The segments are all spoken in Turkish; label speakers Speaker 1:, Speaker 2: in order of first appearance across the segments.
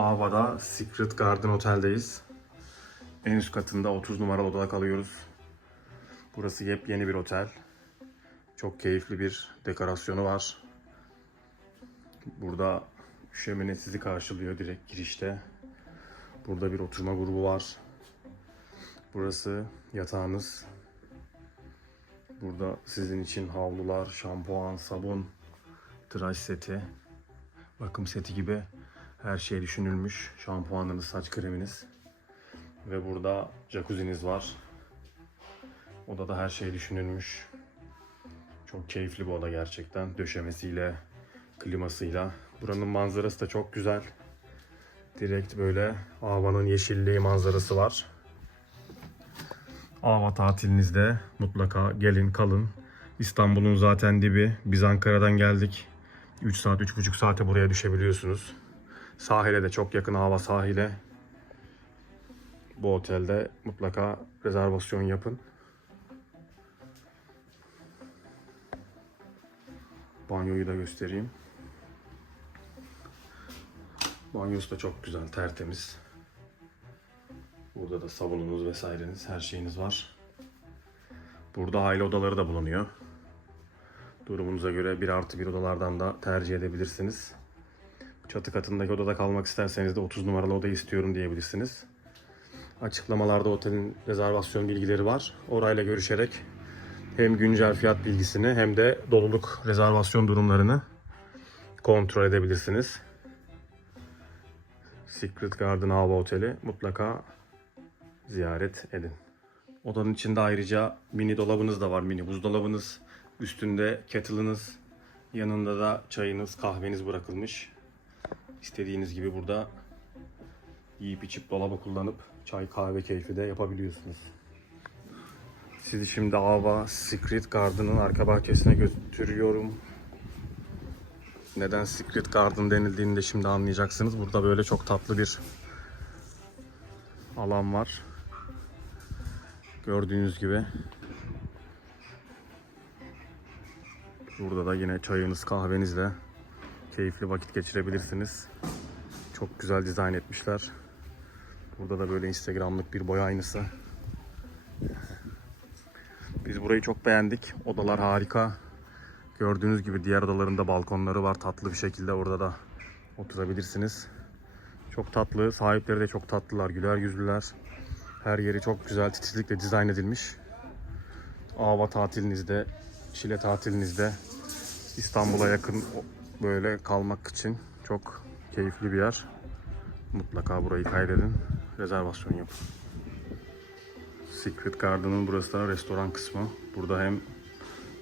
Speaker 1: Ava'da Secret Garden Otel'deyiz. En üst katında 30 numaralı odada kalıyoruz. Burası yepyeni bir otel. Çok keyifli bir dekorasyonu var. Burada şömine sizi karşılıyor direkt girişte. Burada bir oturma grubu var. Burası yatağınız. Burada sizin için havlular, şampuan, sabun, tıraş seti, bakım seti gibi her şey düşünülmüş. Şampuanınız, saç kreminiz. Ve burada jacuzzi'niz var. Odada her şey düşünülmüş. Çok keyifli bir oda gerçekten. Döşemesiyle, klimasıyla. Buranın manzarası da çok güzel. Direkt böyle Ava'nın yeşilliği manzarası var. Ava tatilinizde mutlaka gelin kalın. İstanbul'un zaten dibi. Biz Ankara'dan geldik. 3 saat, 3,5 saate buraya düşebiliyorsunuz. Sahile de çok yakın Ava sahile. Bu otelde mutlaka rezervasyon yapın. Banyoyu da göstereyim. Banyosu da çok güzel, tertemiz. Burada da sabununuz vesaireniz, her şeyiniz var. Burada aile odaları da bulunuyor. Durumunuza göre bir artı bir odalardan da tercih edebilirsiniz. Çatı katındaki odada kalmak isterseniz de 30 numaralı odayı istiyorum diyebilirsiniz. Açıklamalarda otelin rezervasyon bilgileri var. Orayla görüşerek hem güncel fiyat bilgisini hem de doluluk rezervasyon durumlarını kontrol edebilirsiniz. Secret Garden Hava Oteli mutlaka ziyaret edin. Odanın içinde ayrıca mini dolabınız da var. Mini buzdolabınız. Üstünde kettle'ınız. Yanında da çayınız, kahveniz bırakılmış. İstediğiniz gibi burada yiyip içip dolabı kullanıp çay kahve keyfi de yapabiliyorsunuz. Sizi şimdi Ava Secret Garden'ın arka bahçesine götürüyorum. Neden Secret Garden denildiğini de şimdi anlayacaksınız. Burada böyle çok tatlı bir alan var. Gördüğünüz gibi. Burada da yine çayınız kahvenizle keyifli vakit geçirebilirsiniz. Çok güzel dizayn etmişler. Burada da böyle Instagram'lık bir boy aynısı. Biz burayı çok beğendik. Odalar harika. Gördüğünüz gibi diğer odalarında balkonları var. Tatlı bir şekilde orada da oturabilirsiniz. Çok tatlı. Sahipleri de çok tatlılar. Güler yüzlüler. Her yeri çok güzel titizlikle dizayn edilmiş. Ava tatilinizde, Şile tatilinizde İstanbul'a yakın böyle kalmak için çok keyifli bir yer. Mutlaka burayı kaydedin. Rezervasyon yapın. Secret Garden'ın burası da restoran kısmı. Burada hem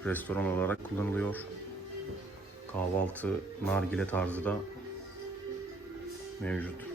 Speaker 1: restoran olarak kullanılıyor. Kahvaltı, nargile tarzı da mevcut.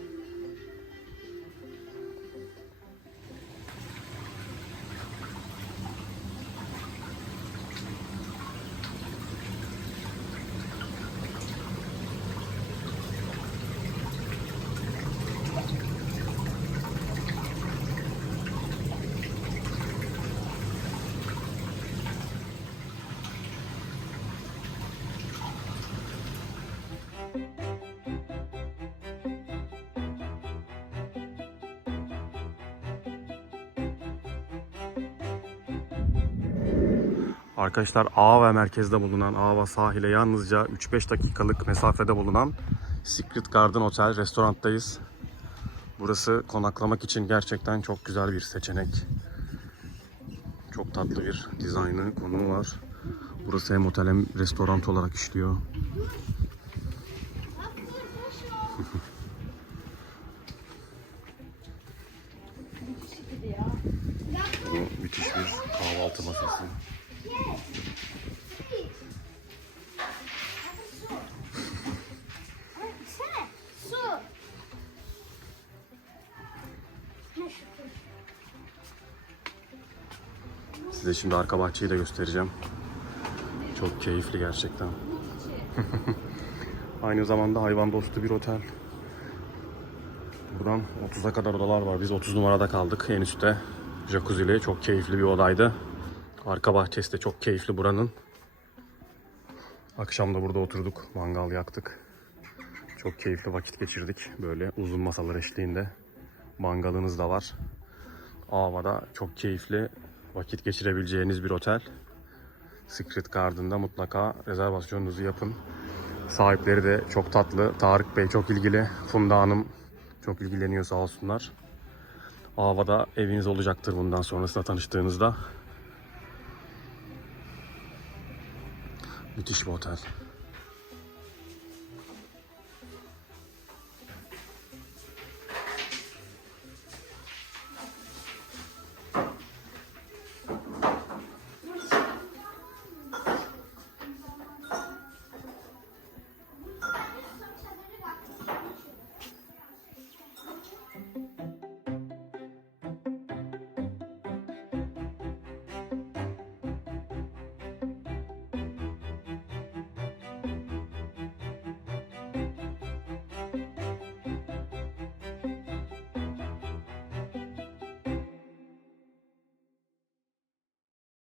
Speaker 1: Arkadaşlar Ava merkezde bulunan Ava sahile yalnızca 3-5 dakikalık mesafede bulunan Secret Garden Otel restoranttayız. Burası konaklamak için gerçekten çok güzel bir seçenek. Çok tatlı bir dizaynı, konumu var. Burası hem otel hem restoran olarak işliyor. Bu müthiş bir kahvaltı masası. Size şimdi arka bahçeyi de göstereceğim. Çok keyifli gerçekten. Aynı zamanda hayvan dostu bir otel. Buradan 30'a kadar odalar var. Biz 30 numarada kaldık en üstte. Jacuzzi'li çok keyifli bir odaydı. Arka bahçesi de çok keyifli buranın. Akşam da burada oturduk. Mangal yaktık. Çok keyifli vakit geçirdik. Böyle uzun masalar eşliğinde. Mangalınız da var. Ava'da çok keyifli vakit geçirebileceğiniz bir otel. Secret Garden'da mutlaka rezervasyonunuzu yapın. Sahipleri de çok tatlı. Tarık Bey çok ilgili. Funda Hanım çok ilgileniyor sağ olsunlar. Ava'da eviniz olacaktır bundan sonrasında tanıştığınızda. Müthiş bir otel.